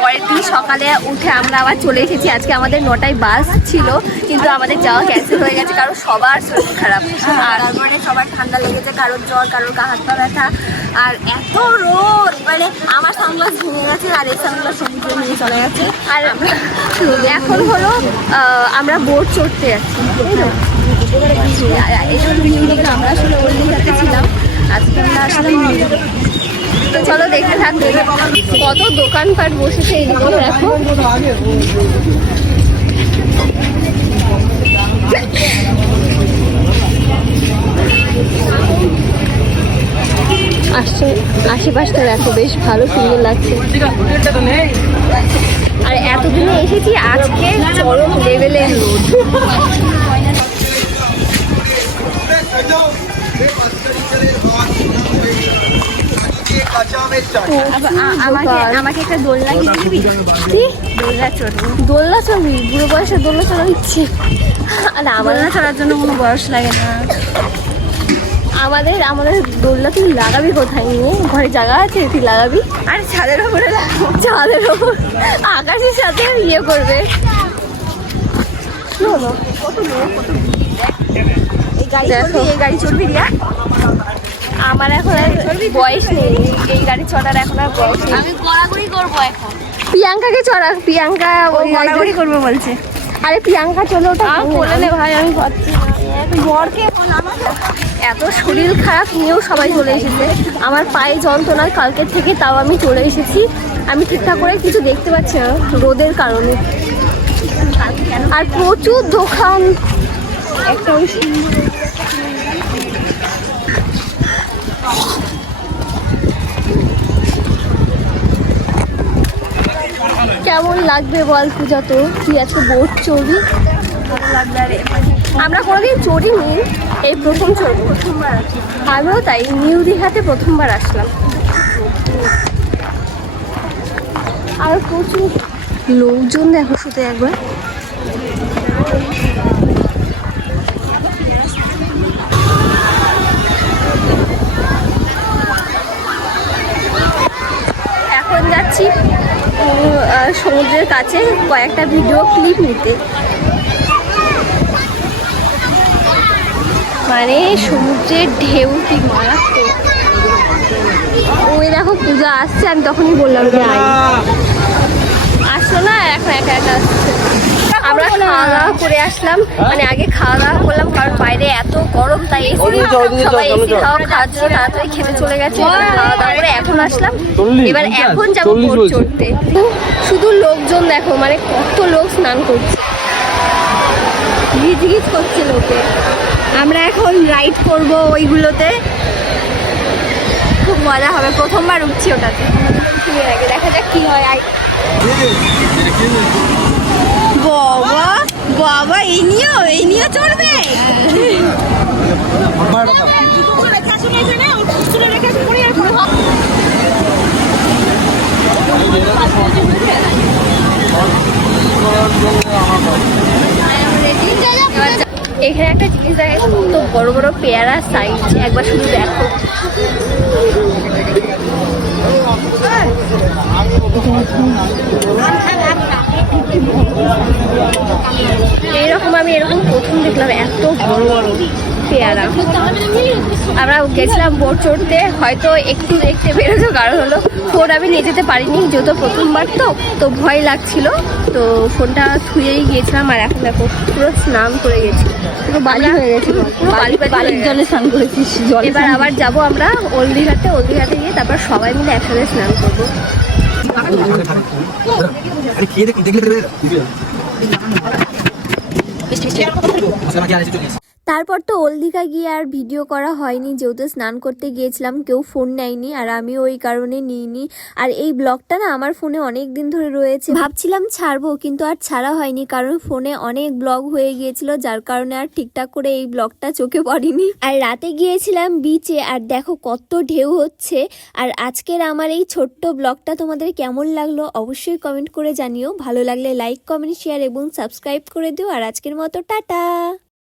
পরের দিন সকালে উঠে আমরা আবার চলে এসেছি। আজকে আমাদের 9টায় বাস ছিল, কিন্তু আমাদের যাওয়া ক্যান্সেল হয়ে গেছে কারণ সবার শরীর খারাপ। আর তারপরে সবার ঠান্ডা লেগেছে, কারোর জ্বর, কারোর হাত পা ব্যথা। আর এত রোদ, মানে আমার সানগ্লাস ভেঙে গেছে আর এই সানগ্লাস সমুদ্রে নিয়ে চলে গেছে। আর এখন হলো আমরা বোট চড়তে যাচ্ছি। এই জন্য আমরা আসলে ওই দিঘাতে ছিলাম, আজকে আমরা আসলে তো চলো দেখতে থাকবে কত দোকানপাট বসেছে। এদিকে দেখো, আশেপাশটা দেখো, বেশ ভালো সুন্দর লাগছে। আর এতদিনে এসেছি, আজকে চরম লেভেলের রোদ। আমাকে একটা দোলনা কিনে দিবি? দোলনা চড়বি? বুড়ো বয়সে দোলনা চড়া দিচ্ছি? না, আমার না চড়ার জন্য কোনো বয়স লাগে না। আমাদের দোলনা তুই লাগাবি কোথায়? নিয়ে ঘরে জায়গা আছে, তুই লাগাবি? আর ছাদের ওপরে, ছাদের ওপর আকাশের সাথে ইয়ে করবে। কি হলো? কত লোক, কত এই গাড়ি চড়বি না? আমার এখন আর বয়স নেই এই গাড়ি চড়ার, এখন আর বয়স নেই। আমি গড়াগড়ি করবো এখন। প্রিয়াঙ্কাকে চড়া, প্রিয়াঙ্কা ওই গড়াগড়ি করবো বলছে। আরে প্রিয়াঙ্কা চলো, ওটা বলে নে ভাই, আমি পাচ্ছি না। বরকে এত শরীর খারাপ নিয়েও সবাই চলে এসেছে। আমার পায়ে যন্ত্রণা কালকের থেকে, তাও আমি চলে এসেছি। আমি ঠিকঠাক করে কিছু দেখতে পাচ্ছি না রোদের কারণে। আর প্রচুর দোকান। একটা কেমন লাগবে বল পূজা? তো তুই আজকে বোট চড়বি, ভালো লাগবে। আরে আমরা কোনোদিন চড়িনি, এই প্রথম চড়বো। আমিও তাই, নিউ দীঘাতে প্রথমবার আসলাম। আর প্রচুর লোকজন দেখো শুধু একবার। এখন যাচ্ছি সমুদ্রের কাছে কয়েকটা ভিডিও ক্লিপ নিতে। মানে সমুদ্রের ঢেউ কি মারাত্মক। ওই দেখো পূজা আসছে, আমি তখনই বললাম যে আসলো না, এখন একা একা আসছে। আমরা খাওয়া দাওয়া করে আসলাম, মানে আগে খাওয়া দাওয়া করলাম কারণ বাইরে এত গরম, তাই সবাই এসি খাওয়া খাওয়ার জন্য তাড়াতাড়ি খেতে চলে গেছে। খাওয়া দাওয়া করে এখন আসলাম, এবার এখন যাবো বোট চড়তে। শুধু লোকজন দেখো, মানে কত লোক স্নান করছে, গিজ গিজ করছে লোকে। আমরা এখন রাইড করবো ওইগুলোতে, খুব মজা হবে। প্রথমবার উঠছি ওটাতে, দেখা যাক কি হয়। বাবা বাবা, এই নিয়েও চড়বে? এখানে একটা জিনিস দেখে, কত বড় বড় পেয়ারা সাইজ, একবার শুধু দেখো। এইরকম আমি এরকম প্রথম দেখলাম, এত বড় বড় পেয়ারা। আমরা গেছিলাম বোট চড়তে, হয়তো একটু দেখতে বেরোতো, কারণ হলো ফোন আমি নিয়ে যেতে পারিনি, যেহেতু প্রথমবার তো ভয় লাগছিল, তো ফোনটা থুয়েই গিয়েছিলাম। আর এখন দেখো পুরো স্নান করে গেছি, পুরো বালি হয়ে গেছে, পুরো বালির জলে স্নান করেছি। এবার আবার যাবো আমরা ওল্ড দীঘাতে, গিয়ে তারপর সবাই মিলে একসাথে স্নান করবো। তারপর তো ওল্ড দীঘা গিয়ে আর ভিডিও করা হয়নি, যেহেতু স্নান করতে গিয়েছিলাম, কেউ ফোন নেয়নি আর আমি ওই কারণে নিইনি। আর এই ব্লগটা না আমার ফোনে অনেক দিন ধরে রয়েছে, ভাবছিলাম ছাড়বো কিন্তু আর ছাড়া হয়নি, কারণ ফোনে অনেক ব্লগ হয়ে গিয়েছিল, যার কারণে আর ঠিকঠাক করে এই ব্লগটা চোখে পড়েনি। আর রাতে গিয়েছিলাম বিচে, আর দেখো কত ঢেউ হচ্ছে। আর আজকের আমার এই ছোট্ট ব্লগটা তোমাদের কেমন লাগলো অবশ্যই কমেন্ট করে জানিও। ভালো লাগলে লাইক, কমেন্ট, শেয়ার এবং সাবস্ক্রাইব করে দিও। আর আজকের মতো টাটা।